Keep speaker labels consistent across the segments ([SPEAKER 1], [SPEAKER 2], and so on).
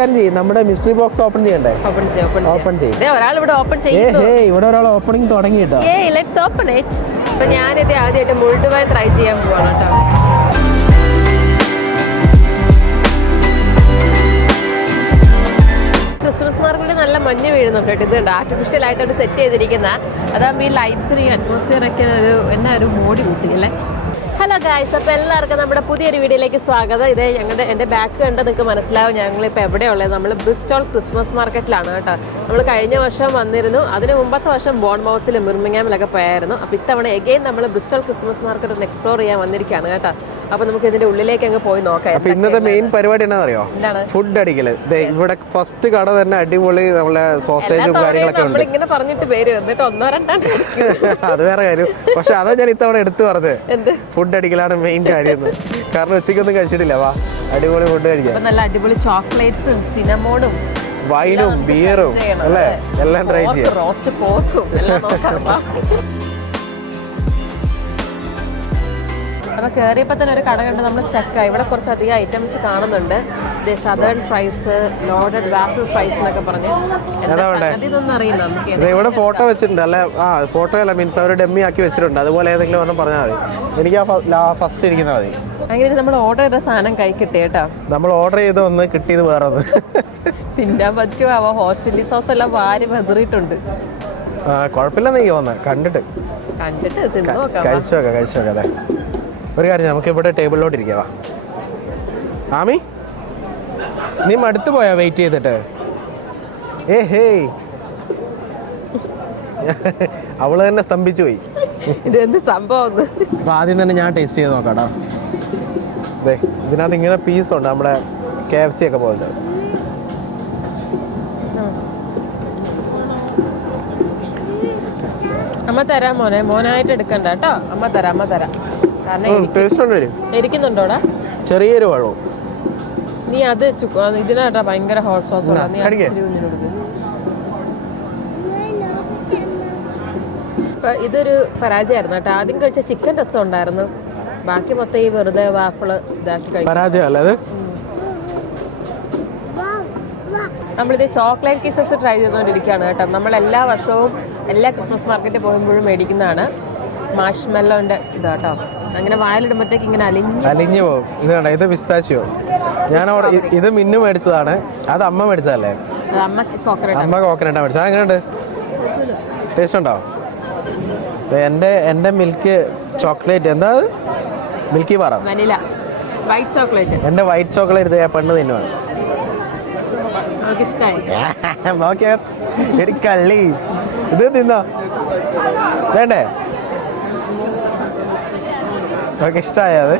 [SPEAKER 1] കാര്യം ചെയ്യും. നമ്മുടെ മിസ്റ്ററി ബോക്സ് ഓപ്പൺ ചെയ്യണ്ടേ?
[SPEAKER 2] ഓപ്പൺ ചെയ്യും ഓപ്പൺ
[SPEAKER 1] ചെയ്യും.
[SPEAKER 2] ഒരാൾ ഇവിടെ ഓപ്പൺ
[SPEAKER 1] ഇവിടെ ഒരാൾ ഓപ്പണിംഗ് തുടങ്ങി കേട്ടോ
[SPEAKER 2] ലെറ്റ്സ് ഓപ്പൺ ഇറ്റ് അപ്പൊ ഞാനിത് ആദ്യമായിട്ട് മുഴുവൻ ട്രൈ ചെയ്യാൻ പോവാണ് കേട്ടോ ക്രിസ്മസ് മാർക്കിൽ നല്ല മഞ്ഞ് വീഴുന്നുണ്ട് കേട്ടോ. ഇത് കണ്ടോ? ആർട്ടിഫിഷ്യൽ ആയിട്ട് സെറ്റ് ചെയ്തിരിക്കുന്ന. അതാകുമ്പോൾ ഈ ലൈറ്റ്സിന് ഈ അറ്റ്മോസ്ഫിയർ ഒക്കെ ഒരു എന്നാ ഒരു മോടി കൂട്ടിയല്ലേ ഹലോ ഗായ്സ് അപ്പോൾ എല്ലാവർക്കും നമ്മുടെ പുതിയൊരു വീഡിയോയിലേക്ക് സ്വാഗതം. ഇത് ഞങ്ങളുടെ എന്റെ ബാക്ക് കണ്ട് നിങ്ങൾക്ക് മനസ്സിലാവും ഞങ്ങളിപ്പോൾ എവിടെയുള്ളത്. നമ്മൾ ബ്രിസ്റ്റോൾ ക്രിസ്മസ് മാർക്കറ്റിലാണ് കേട്ടോ. നമ്മൾ കഴിഞ്ഞ വർഷം വന്നിരുന്നു. അതിന് മുമ്പത്തെ വർഷം ബോൺമൗത്തിൽ മിർമിങ്ങാമിലൊക്കെ പോയായിരുന്നു. അപ്പോൾ ഇത്തവണ എഗെയിൻ നമ്മൾ ബ്രിസ്റ്റോൾ ക്രിസ്മസ് മാർക്കറ്റ് ഒന്ന് എക്സ്പ്ലോർ ചെയ്യാൻ വന്നിരിക്കുകയാണ് കേട്ടോ. അപ്പോൾ നമുക്ക് ഇതിന്റെ ഉള്ളിലേക്ക് അങ്ങ് പോയി നോക്കാം.
[SPEAKER 1] അപ്പോൾ ഇന്നത്തെ മെയിൻ പരിപാടി എന്നാ അറിയോ ഫുഡ് അടിക്കൽ ഇവിടെ ഫസ്റ്റ് കട തന്നെ അടിപൊളി നമ്മളെ സോസേജും കാര്യങ്ങളൊക്കെ ഉണ്ട്.
[SPEAKER 2] നമ്മളിങ്ങനെ പറഞ്ഞിട്ട് പേര് എന്നിട്ട് ഒന്നോ രണ്ടോ
[SPEAKER 1] അത് വേറെ കാര്യം. പക്ഷെ അതാ ഞാൻ ഇത്തവണ എടുത്തു പറഞ്ഞത്.
[SPEAKER 2] എന്ത്?
[SPEAKER 1] ഫുഡ് അടിക്കലാണ് മെയിൻ കാര്യം. കാരണം ഉച്ചയ്ക്കൊന്നും കഴിച്ചിട്ടില്ല. വാ അടിപൊളി ഫുഡ് കഴിക്കാം.
[SPEAKER 2] നല്ല അടിപൊളി ചോക്ലേറ്റ്സും സിനമോണും
[SPEAKER 1] വൈനും ബിയറും അല്ലേ? എല്ലാം ട്രൈ ചെയ്യാം.
[SPEAKER 2] റോസ്റ്റ് പോർക്കും എല്ലാം നോക്കാം വാ. കയറിയപ്പോൾ തന്നെ ഒരു കട കണ്ട് നമ്മൾ സ്റ്റക്കായി ഇവിടെ കുറച്ചധികം ഐറ്റംസ് കാണുന്നുണ്ട്. Southern fries loaded waffle fries എന്നൊക്കെ പറഞ്ഞ്. ഇതൊന്നും അറിയില്ല നമുക്ക്
[SPEAKER 1] ഇവിടെ ഫോട്ടോ വെച്ചിട്ടുണ്ട് അല്ലെ? ആ ഫോട്ടോ അല്ല മീൻസ് അവർ ഡെമ്മി ആക്കി വെച്ചിട്ടുണ്ട്. അതുപോലെ ഏതെങ്കിലും ഒന്നും പറഞ്ഞാൽ മതി. എനിക്ക് ആ ഫസ്റ്റ് ഇരിക്കുന്ന മതി.
[SPEAKER 2] അങ്ങനെ നമ്മൾ ഓർഡർ ചെയ്ത സാധനം കൈ കിട്ടി കേട്ടോ.
[SPEAKER 1] നമ്മൾ ഓർഡർ ചെയ്ത് ഒന്ന് കിട്ടിയത് വേറെ ഒന്ന്
[SPEAKER 2] തിന്നാൻ പറ്റുമോ? അവ ഹോട്ട് ചില്ലി സോസ് എല്ലാം വാരി വെതറിയിട്ടുണ്ട്.
[SPEAKER 1] കുഴപ്പമില്ലെന്ന് എനിക്ക് തോന്നുന്നത് കണ്ടിട്ട്.
[SPEAKER 2] കണ്ടിട്ട്.
[SPEAKER 1] കഴിച്ചു നോക്കാം കഴിച്ചു നോക്കാം അതെ ഒരു കാര്യം നമുക്ക് ഇവിടെ ടേബിളിലോട്ട് ഇരിക്കാം ആമി നീ മടുത്തു പോയാ വെയിറ്റ് ചെയ്തിട്ട്. ഏ ഹേയ്. അവൾ തന്നെ സ്തംഭിച്ചു പോയി.
[SPEAKER 2] ഇത് എന്ത് സംഭവം?
[SPEAKER 1] അപ്പൊ ആദ്യം തന്നെ ഞാൻ ടേസ്റ്റ് ചെയ്ത് നോക്കാട്ടോ. അതെ ഇതിനകത്ത് ഇങ്ങനെ പീസ് ഉണ്ട് നമ്മുടെ കെ എഫ് സി ഒക്കെ പോലത്തെ.
[SPEAKER 2] അമ്മ തരാം മോനെ മോനായിട്ട് എടുക്കണ്ട കേട്ടോ. അമ്മ തരാം അമ്മ തരാം. കാരണം ഇരിക്കുന്നുണ്ടോടാ
[SPEAKER 1] ചെറിയൊരു വെള്ളവും
[SPEAKER 2] നീ അത് ഇതിനാട്ടാ ഭയങ്കര ഹോട്ട് സോസ് നീ
[SPEAKER 1] കടിക്ക്.
[SPEAKER 2] ഇതൊരു പരാജയമായിരുന്നു കേട്ടോ. ആദ്യം കഴിച്ച ചിക്കൻ രസം ഉണ്ടായിരുന്നു. ബാക്കി മൊത്തം ഈ വെറുതെ വാഫിൾ ഇതാക്കി കഴിക്കും.
[SPEAKER 1] പരാജയമല്ലേ
[SPEAKER 2] നമ്മളിത് ചോക്ലേറ്റ് കിസസ് ട്രൈ ചെയ്തുകൊണ്ടിരിക്കുകയാണ് കേട്ടോ. നമ്മൾ എല്ലാ വർഷവും എല്ലാ ക്രിസ്മസ് മാർക്കറ്റിൽ പോകുമ്പോഴും മേടിക്കുന്നതാണ്. മാഷ്മെല്ലോന്റെ ഇതാട്ടോ അങ്ങനെ വായിലിടുമ്പോഴത്തേക്ക് ഇങ്ങനെ അലിഞ്ഞ്
[SPEAKER 1] അലിഞ്ഞു പോകും. ഇതാണ് ഇത് പിസ്താച്ചിയോ? ഞാൻ അവിടെ ഇത് മിന്നു മേടിച്ചതാണ്. അത് അമ്മ മേടിച്ചതല്ലേ?
[SPEAKER 2] അമ്മ കോക്കനട്ട്
[SPEAKER 1] അമ്മ കോക്കനട്ടാ മേടിച്ചത്. എങ്ങനെയുണ്ട് ടേസ്റ്റ് ഉണ്ടോ? എന്റെ എന്റെ എന്റെ മിൽക്ക് ചോക്ലേറ്റ് എന്താ മിൽക്കി പാറ.
[SPEAKER 2] വനില വൈറ്റ് ചോക്ലേറ്റ്
[SPEAKER 1] എന്റെ വൈറ്റ് ചോക്ലേറ്റ് ഇത് പെണ്ണ് തിന്നുവാണ് നോക്കിയാ. എടി കള്ളി. ഇത് തിന്നോ? വേണ്ടേ? നമുക്ക് ഇഷ്ടമായ അത്.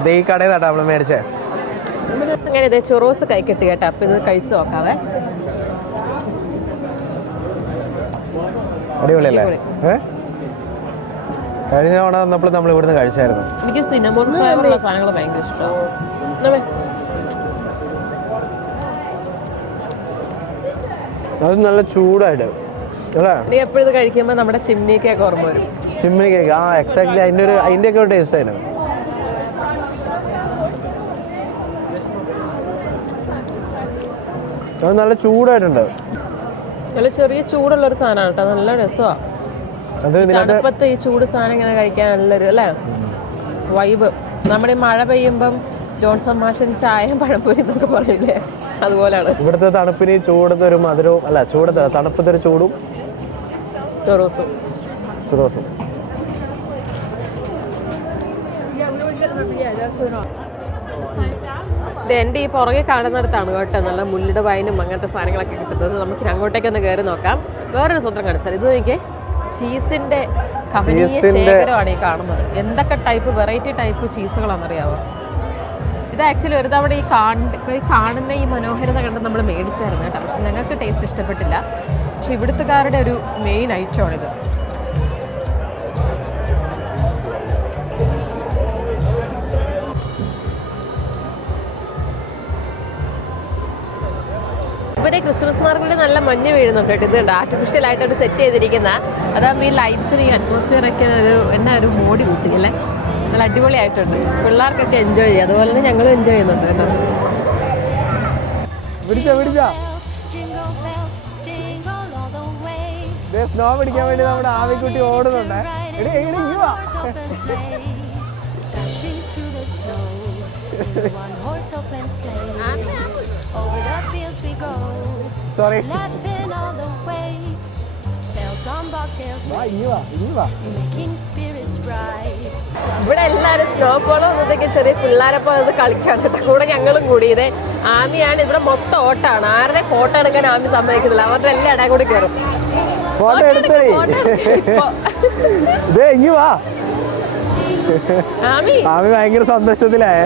[SPEAKER 1] ഇത് ഈ കടയിൽ നട്ടാ നമ്മൾ മേടിച്ചേ.
[SPEAKER 2] അങ്ങനെ ഇത് ചൊറോസ് കൈ കെട്ടി കേട്ടോ. അപ്പം ഇത് കഴിച്ചു നോക്കാവേ.
[SPEAKER 1] അടിപൊളിയല്ലേ? കഴിഞ്ഞ തവണ വന്നപ്പോൾ നമ്മൾ ഇവിടുന്ന് കഴിച്ചായിരുന്നു.
[SPEAKER 2] എനിക്ക് സിനമോൺ ഫ്ലേവറുള്ള സാധനങ്ങൾ ഭയങ്കര ഇഷ്ടമാണ്
[SPEAKER 1] അത് നല്ല ചൂടായിട്ട്.
[SPEAKER 2] നീ എപ്പോഴും കഴിക്കുമ്പോൾ നമ്മുടെ ചിമ്നി കേക്ക് ഓർമ്മ വരും.
[SPEAKER 1] ചിമ്മിനി കേക്ക് ആ എക്സാക്ട്ലി അതിന്റെ ഒരു അതിന്റെ ഒക്കെ ഒരു ടേസ്റ്റ് ആയിരുന്നു. അത് നല്ല ചൂടായിട്ടുണ്ട്.
[SPEAKER 2] നല്ല ചെറിയ ചൂടുള്ള ഒരു സാധനമാണ് കേട്ടോ നല്ല രസമാണ്
[SPEAKER 1] അത് ഇതിനകത്ത്
[SPEAKER 2] തണുപ്പത്ത് ഈ ചൂട് സാധനം ഇങ്ങനെ കഴിക്കാൻ നല്ലൊരു അല്ലേ? വൈബ് നമ്മുടെ ഈ മഴ പെയ്യുമ്പം ജോൺസൺ മാഷൻ ചായയും പഴംപൊരി എന്നൊക്കെ പറയില്ലേ അതുപോലെയാണ്
[SPEAKER 1] ഇവിടുത്തെ തണുപ്പിന് ചൂടത്തെ ഒരു മധുരവും അല്ല ചൂടത്തെ തണുപ്പത്തെ ഒരു ചൂടും
[SPEAKER 2] ചുറോസും ഇത് എന്റെ ഈ പുറകെ കാണുന്നിടത്താണ് കേട്ടോ നല്ല മുല്ലിട വൈനും അങ്ങനത്തെ സാധനങ്ങളൊക്കെ കിട്ടുന്നത്. നമുക്ക് അങ്ങോട്ടേക്കൊന്ന് അങ്ങോട്ടേക്ക് ഒന്ന് കയറി നോക്കാം. വേറൊരു സൂത്രം കാണിച്ചാൽ ഇത് നോക്കിയേ. ചീസിന്റെ കമനീയ ശേഖരമാണ് ഈ കാണുന്നത്. എന്തൊക്കെ ടൈപ്പ് വെറൈറ്റി ടൈപ്പ് ചീസുകളാണെന്നറിയാവോ? ഇത് ആക്ച്വലി ഒരു തവണ ഈ കാണുന്ന ഈ മനോഹരത കണ്ട് നമ്മൾ മേടിച്ചായിരുന്നു കേട്ടോ. പക്ഷെ ഞങ്ങൾക്ക് ടേസ്റ്റ് ഇഷ്ടപ്പെട്ടില്ല. പക്ഷെ ഇവിടുത്തുകാരുടെ ഒരു മെയിൻ ഐറ്റമാണിത് ഇവിടെ ക്രിസ്മസ് മാർക്കിൽ നല്ല മഞ്ഞ് വീഴുന്നുണ്ട് കേട്ടോ. ഇത് കണ്ടോ? ആർട്ടിഫിഷ്യൽ ആയിട്ട് ഒരു സെറ്റ് ചെയ്തിരിക്കുന്ന. അതാകുമ്പോൾ ഈ ലൈറ്റ്സിന് ഈ അറ്റ്മോസ്ഫിയർ ഒക്കെ ഒരു എന്നാ ഒരു കൂട്ടി അല്ലേ. നല്ല അടിപൊളിയായിട്ടുണ്ട്. പിള്ളേർക്കൊക്കെ എൻജോയ് ചെയ്യും. അതുപോലെ തന്നെ ഞങ്ങളും എൻജോയ് ചെയ്യുന്നുണ്ട് കേട്ടോ.
[SPEAKER 1] പിടിച്ചോ പിടിച്ചോ സ്നോ പിടിക്കാൻ വേണ്ടി നമ്മുടെ ആവിക്കുട്ടി ഓടുന്നുണ്ട്. സോറി.
[SPEAKER 2] ഇവിടെ എല്ലാവരും സ്നോ പോളോ വന്നതൊക്കെ ചെറിയ പിള്ളേരപ്പം അത് കളിക്കാൻ കേട്ടോ. കൂടെ ഞങ്ങളും കൂടി. ഇതേ ആമിയാണ്. ഇവിടെ മൊത്തം ഓട്ടാണ്. ആരുടെ ഫോട്ടോ എടുക്കാൻ ആമി സമ്മതിക്കുന്നില്ല. അവരുടെ എല്ലാ ഇടയും കൂടി കയറും.
[SPEAKER 1] ഫോട്ടോ എടുത്തേ. ഇതേ ഇങ്ങ് വാ.
[SPEAKER 2] ആമി.
[SPEAKER 1] ഭയങ്കര സന്തോഷത്തിലായേ.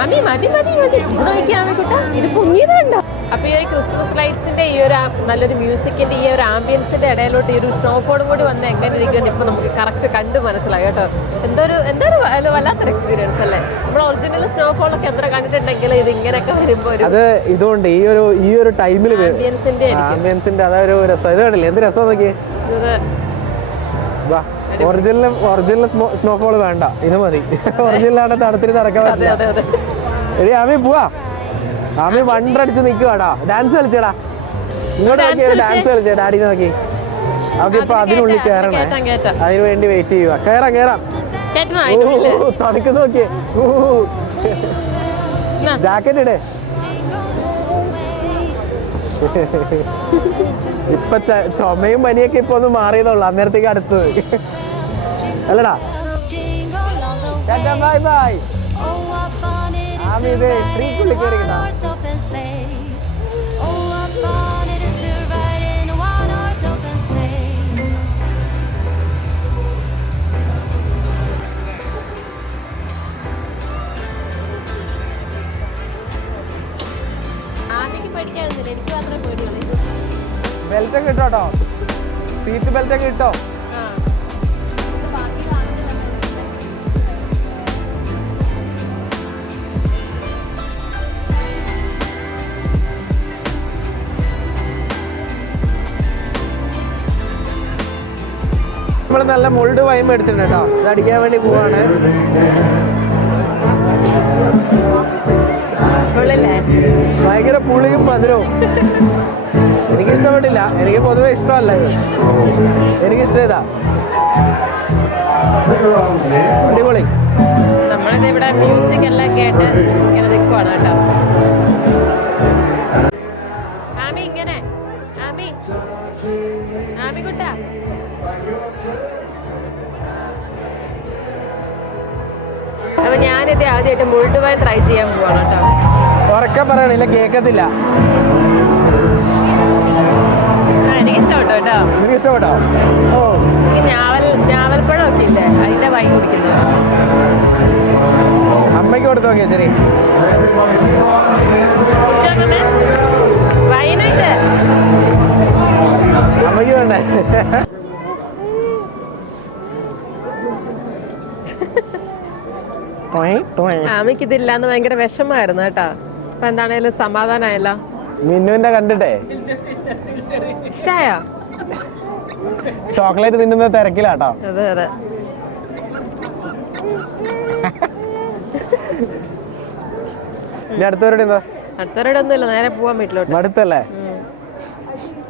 [SPEAKER 2] ആമി മതി മതി മതി. ഇത് നോക്കിയാമി കുട്ട. ഇത് പൊങ്ങിയതുണ്ടോ? അപ്പൊ ഈ ഒരു ക്രിസ്മസ് ലൈറ്റ്സിന്റെ ഈ ഒരു നല്ലൊരു മ്യൂസിക്കിന്റെ ഈ ഒരു ആംബിയൻസിന്റെ ഇടയിലോട്ട് ഈ ഒരു സ്നോഫോളും കൂടി വന്ന് എങ്ങനെ ഇരിക്കുമെന്ന് ഇപ്പോൾ നമുക്ക് കറക്റ്റ് കണ്ട് മനസ്സിലായി കേട്ടോ. എന്തൊരു എന്തൊരു വല്ലാത്തൊരു എക്സ്പീരിയൻസ് അല്ലേ? നമ്മൾ ഒറിജിനൽ സ്നോഫോളൊക്കെ എത്ര കണ്ടിട്ടുണ്ടെങ്കിൽ ഇത് ഇങ്ങനെയൊക്കെ വരുമ്പോൾ
[SPEAKER 1] അത് ഇതുകൊണ്ട് ഈ ഒരു ഈ ഒരു ടൈമിൽ
[SPEAKER 2] ആംബിയൻസിന്റെ
[SPEAKER 1] അതൊരു രസം. ഇത് കണ്ടില്ലേ? എന്ത് രസം നോക്കി
[SPEAKER 2] ഇത്
[SPEAKER 1] വാ ഒറിജിനൽ ഒറിജിനൽ സ്നോഫോൾ വേണ്ട. ഇത് മതി. ഒറിജിനലാണ് തണുത്തിരി നടക്കാൻ പറ്റില്ല. എടി ആമി പോവാ. ആമി വണ്ടടിച്ച് നിക്കുവാടാ. ഡാൻസ് കളിച്ചടാ. ഇങ്ങോട്ട് നോക്കി. ഡാൻസ് കളിച്ചേ ഡാഡി നോക്കി. അവർക്ക് ഇപ്പൊ
[SPEAKER 2] അതിന്
[SPEAKER 1] അതിനുള്ളിൽ കയറണേ അതിനു വേണ്ടി വെയിറ്റ് ചെയ്യുക. കയറാം കയറാം തണുക്ക് നോക്കിയേ. ജാക്കറ്റ് ഇടേ. ഇപ്പൊ ചുമയും പനിയൊക്കെ ഇപ്പൊ ഒന്ന് മാറിയതുള്ളൂ അന്നേരത്തേക്ക് അടുത്തത്. അല്ലടാ. ബൈ ബൈ
[SPEAKER 2] എനിക്ക് മാത്രമേ പേടിയുള്ളൂ.
[SPEAKER 1] ബെൽറ്റ് കിട്ടോ കേട്ടോ സീറ്റ് ബെൽറ്റ് ഇട്ടോ? നമ്മൾ നല്ല മുൾഡ് വൈൻ മേടിച്ചിട്ടുണ്ട് കേട്ടോ. ഇത് അടിക്കാൻ വേണ്ടി പോവാണ്. ഭയങ്കര പുളിയും മധുരവും. എനിക്ക് ഇഷ്ടപ്പെട്ടില്ല എനിക്ക് പൊതുവെ ഇഷ്ടമല്ല ഇത്. എനിക്ക് ഇഷ്ടം ഇതാ. അടിപൊളി.
[SPEAKER 2] നമ്മളിത് ഇവിടെ മ്യൂസിക് എല്ലാം കേട്ട് ഇങ്ങനെ നിൽക്കുവാണ് കേട്ടോ. ആമി ഇങ്ങനെ. ആമി. ആമി കുട്ട. അപ്പൊ ഞാനിത് ആദ്യമായിട്ട് മുഴുവൻ ട്രൈ ചെയ്യാൻ പോവാണ് കേട്ടോ.
[SPEAKER 1] ഉറക്കെ പറയണില്ല കേക്കത്തില്ല.
[SPEAKER 2] എനിക്ക് ഇഷ്ടപ്പെട്ടു കേട്ടോ.
[SPEAKER 1] നിനക്ക് ഇഷ്ടപ്പെട്ടോ ഓ.
[SPEAKER 2] എനിക്ക് ഞാവൽ ഞാവൽപ്പഴം ഒക്കെ ഇല്ലേ? അതിന്റെ വായി കുടിക്കുന്നത്
[SPEAKER 1] അമ്മയ്ക്ക് കൊടുത്തു നോക്കിയാ ശരി
[SPEAKER 2] വൈനായിട്ട്
[SPEAKER 1] അമ്മയ്ക്ക് വേണ്ടേ? ടൊയ്, ടൊയ്.
[SPEAKER 2] ആമിക്ക് ഇതില്ലാന്ന് ഭയങ്കര വിഷമായിരുന്നു കേട്ടാ. അപ്പൊ എന്താണേലും സമാധാനമായല്ലോ
[SPEAKER 1] മിന്നുവിന്റെ കണ്ടിട്ടേ?
[SPEAKER 2] ഇഷ്ടായോ
[SPEAKER 1] ചോക്ലേറ്റ് തിന്നുന്ന തിരക്കിലാട്ടോ.
[SPEAKER 2] അതെ അതെ.
[SPEAKER 1] ഇനി അടുത്തവരുടെ എന്താ?
[SPEAKER 2] അടുത്തവരുടെ ഒന്നുമില്ല നേരെ പോവാൻ വീട്ടിലോട്ട്. അടുത്തല്ലേ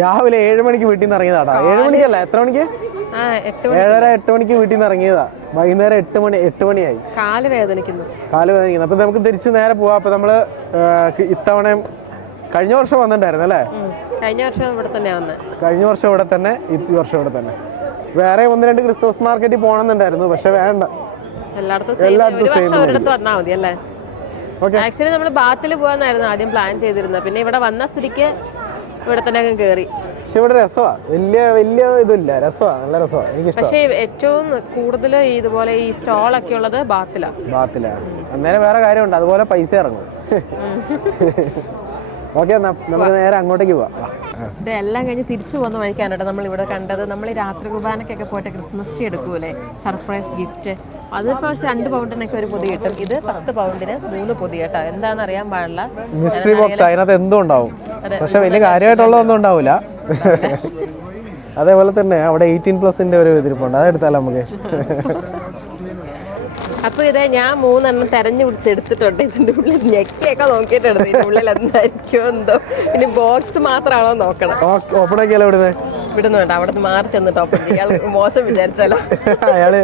[SPEAKER 1] രാവിലെ ഏഴ് മണിക്ക് വീട്ടിൽ നിന്ന് ഇറങ്ങിയതാട്ടോ. ഏഴ് മണിക്കല്ല? എത്ര മണിക്ക്? ഏഴര എട്ട് മണിക്ക് വീട്ടിൽ നിന്ന് ഇറങ്ങിയതാ. വൈകുന്നേരം എട്ട് മണി എട്ട് മണിയായി.
[SPEAKER 2] കാൽ വേദനിക്കുന്നു.
[SPEAKER 1] കാൽ വേദനിക്കുന്നു. അപ്പൊ നമുക്ക് തിരിച്ച് നേരെ പോവാം. അപ്പൊ നമ്മൾ ഇത്തവണ കഴിഞ്ഞ വർഷം വന്നിട്ടുണ്ടായിരുന്നു അല്ലേ?
[SPEAKER 2] കഴിഞ്ഞ വർഷം ഇവിടെ തന്നെ വന്നത്
[SPEAKER 1] കഴിഞ്ഞ വർഷം ഇവിടെ തന്നെ ഈ വർഷം ഇവിടെ തന്നെ. വേറെ ഒന്ന് രണ്ട് ക്രിസ്മസ് മാർക്കറ്റിൽ പോകണമെന്നുണ്ടായിരുന്നു പക്ഷെ വേണ്ട.
[SPEAKER 2] ആക്ച്വലി നമ്മൾ ബാത്തിൽ പോകാന്നായിരുന്നു ആദ്യം പ്ലാൻ ചെയ്തിരുന്നത്. പിന്നെ ഇവിടെ വന്ന സ്ഥിതിക്ക് ഇവിടെ തന്നെ അങ്ങ് കയറി
[SPEAKER 1] പക്ഷെ ഇവിടെ രസമാ വലിയ വലിയ ഇതില്ല രസമാ നല്ല രസമാ എനിക്ക്
[SPEAKER 2] പക്ഷേ ഏറ്റവും കൂടുതൽ ഇതുപോലെ ഈ സ്റ്റോളൊക്കെ ഉള്ളത് ബാത്തിലാണ്
[SPEAKER 1] ബാത്തില. അന്നേരം വേറെ കാര്യമുണ്ട്. അതുപോലെ പൈസ ഇറങ്ങും. ഓക്കെ നമുക്ക് നേരെ അങ്ങോട്ടേക്ക് പോവാം.
[SPEAKER 2] ഇതെല്ലാം കഴിഞ്ഞ് തിരിച്ചു പോകുന്ന വഴിക്കാണ് കേട്ടോ നമ്മൾ ഇവിടെ കണ്ടത്. നമ്മൾ ഈ രാത്രി കുർബാനക്കൊക്കെ പോയിട്ട് ക്രിസ്മസ് ട്രീ എടുക്കൂലേ? Surprise gift. അതിപ്പോൾ രണ്ട് പൗണ്ടിനൊക്കെ ഒരു പൊതി കിട്ടും. ഇത് പത്ത് പൗണ്ടിന് മൂന്ന് പൊതി കേട്ടോ. എന്താണെന്ന് അറിയാൻ പാടില്ല
[SPEAKER 1] മിസ്റ്ററി ബോക്സ് അതിനകത്ത് എന്തും ഉണ്ടാവും. പക്ഷെ വലിയ കാര്യമായിട്ടുള്ള ഒന്നും ഉണ്ടാവില്ല അതേപോലെ തന്നെ അവിടെ എയ്റ്റീൻ പ്ലസിന്റെ ഒരു ഇതിരിപ്പുണ്ട്. അതെടുത്താലോ നമുക്ക്?
[SPEAKER 2] അപ്പൊ ഇതേ ഞാൻ മൂന്നെണ്ണം തെരഞ്ഞു പിടിച്ചെടുത്തിട്ടുണ്ട്. ഇതിന്റെ ഉള്ളിൽ ഞെക്കിയൊക്കെ നോക്കിയിട്ടുണ്ട്. ഇതിന്റെ ഉള്ളിൽ എന്തായിരിക്കും എന്തോ. ഇനി ബോക്സ് മാത്രമാണോ നോക്കണം.
[SPEAKER 1] ഓപ്പൺ ആക്കിയാലോ ഇവിടുന്ന്?
[SPEAKER 2] ഇവിടുന്ന് വേണ്ട അവിടെ നിന്ന് മാറി ചെന്നിട്ട് ഓപ്പൺ ചെയ്യാൻ മോശം വിചാരിച്ചാലോ.
[SPEAKER 1] അയാൾ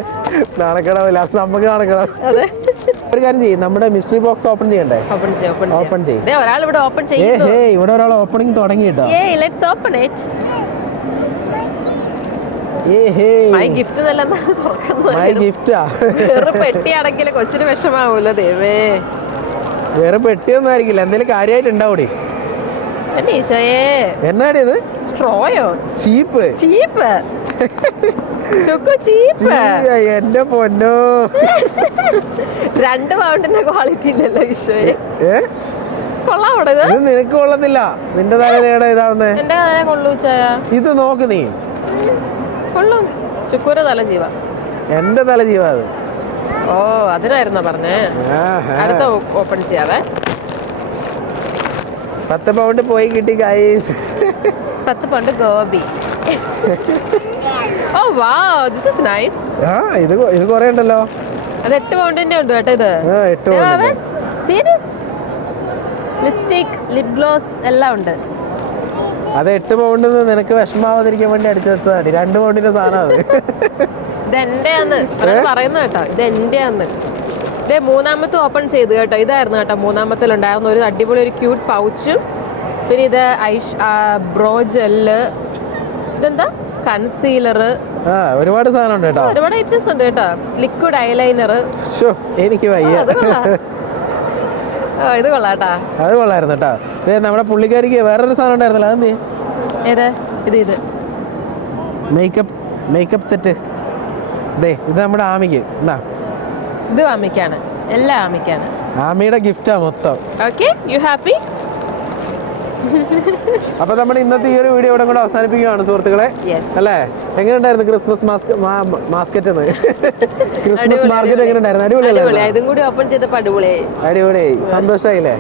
[SPEAKER 1] നാണക്കണം ലാസ്റ്റ് നമുക്ക് നാണക്കണം
[SPEAKER 2] അതെ.
[SPEAKER 1] ഒരു കാര്യം ചെയ്യും നമ്മുടെ മിസ്റ്ററി ബോക്സ് ഓപ്പൺ ചെയ്യണ്ടേ?
[SPEAKER 2] ഓപ്പൺ ചെയ്യും ഓപ്പൺ
[SPEAKER 1] ചെയ്യും.
[SPEAKER 2] ഒരാൾ ഇവിടെ ഓപ്പൺ
[SPEAKER 1] ചെയ്യും ഇവിടെ ഒരാൾ ഓപ്പണിംഗ് തുടങ്ങി കേട്ടോ
[SPEAKER 2] ലെറ്റ്സ് ഓപ്പൺ ഇറ്റ് ഗിഫ്റ്റ് വേറെ പെട്ടിയാണെങ്കിൽ കൊച്ചിന് വിഷമാവൂല്ലോ ദേവേ
[SPEAKER 1] വേറെ പെട്ടിയൊന്നും ആയിരിക്കില്ല. എന്തെങ്കിലും കാര്യമായിട്ട് ഉണ്ടാവൂടി
[SPEAKER 2] എന്നെ
[SPEAKER 1] എന്നാടി ഇത്
[SPEAKER 2] സ്ട്രോയോ?
[SPEAKER 1] ചീപ്പ്. എന്റെ പൊന്നോ.
[SPEAKER 2] രണ്ട് പൗണ്ടിന്റെ ക്വാളിറ്റി ഇല്ലല്ലോ ഈശോയെ. ഇത്.
[SPEAKER 1] നിനക്ക് കൊള്ളത്തില്ല. നിന്റെ തലയുടെ ഇതാവുന്നേ. ഇത് നോക്ക് നീ.
[SPEAKER 2] കൊള്ളും. ചുക്കൂര തല ജീവ.
[SPEAKER 1] എന്റെ തല ജീവ അത്.
[SPEAKER 2] ഓ അതിനായിരുന്നോ പറഞ്ഞേ? അടുത്ത ഓപ്പൺ ചെയ്യാവേ.
[SPEAKER 1] പത്ത് പൗണ്ട് പോയി കിട്ടി ഗൈസ്
[SPEAKER 2] പത്ത് പണ്ട് ഗോപി. ഓ വാ ദിസ് ഈസ് നൈസ്
[SPEAKER 1] ആ ഇത് ഇത് കുറേ ഉണ്ടല്ലോ.
[SPEAKER 2] അത് എട്ട് പൗണ്ടിന്റെ ഉണ്ട് കേട്ടോ ഇത്.
[SPEAKER 1] എട്ട് pound
[SPEAKER 2] serious lipstick lip gloss എല്ലാം ഉണ്ട്.
[SPEAKER 1] അത് എട്ട് പൗണ്ട് നിനക്ക് വിഷമാവാതിരിക്കാൻ വേണ്ടി അടിച്ചു വെച്ചതാണ് രണ്ട് പൗണ്ടിന്റെ സാധനം അത്.
[SPEAKER 2] പറയുന്ന കേട്ടോ ഇത് മൂന്നാമത്തെ ഓപ്പൺ ചെയ്തു കേട്ടോ. ഇതായിരുന്നു കേട്ടോ മൂന്നാമത്തിലുണ്ടായിരുന്ന ഒരു അടിപൊളി ഒരു ക്യൂട്ട് പൗച്ചും പിന്നെ ഇത് ഐഷ് ബ്രോ ജെല്ല് ഇതെന്താ? കൺസീലർ
[SPEAKER 1] ഒരുപാട് സാധനം ഉണ്ട് കേട്ടോ.
[SPEAKER 2] ഒരുപാട് ഐറ്റംസ് ഉണ്ട് കേട്ടോ. ലിക്വിഡ് ഐലൈനർ
[SPEAKER 1] എനിക്ക് വയ്യ.
[SPEAKER 2] ഇത് കൊള്ളാട്ടാ.
[SPEAKER 1] അത് കൊള്ളായിരുന്നു കേട്ടോ. ദേ നമ്മുടെ പുള്ളിക്കാരിക്ക് വേറൊരു സാധനം ഉണ്ടായിരുന്നല്ലോ അതെന്ത്
[SPEAKER 2] ഏത്? ഇത് ഇത്.
[SPEAKER 1] മേക്കപ്പ് മേക്കപ്പ് സെറ്റ് ദേ ഇത് നമ്മുടെ ആമിക്ക്. എന്നാ
[SPEAKER 2] ഇത് ആമിക്കാണ്. എല്ലാം ആമിക്കാണ്.
[SPEAKER 1] ആമിയുടെ ഗിഫ്റ്റാ മൊത്തം.
[SPEAKER 2] ഓക്കെ യു ഹാപ്പി
[SPEAKER 1] അപ്പൊ നമ്മൾ ഇന്നത്തെ ഈ ഒരു വീഡിയോ ഇവിടെ കൂടെ അവസാനിപ്പിക്കുകയാണ് സുഹൃത്തുക്കളെ. അല്ലേ? എങ്ങനെയുണ്ടായിരുന്നു ക്രിസ്മസ് മാസ്ക് മാസ്കറ്റ് എന്ന്? ക്രിസ്മസ് മാർക്കറ്റ് എങ്ങനെയുണ്ടായിരുന്നു?
[SPEAKER 2] അടിപൊളി. ഇതും കൂടി ഓപ്പൺ അടിപൊളിയായി.
[SPEAKER 1] അടിപൊളി. സന്തോഷമായില്ലേ?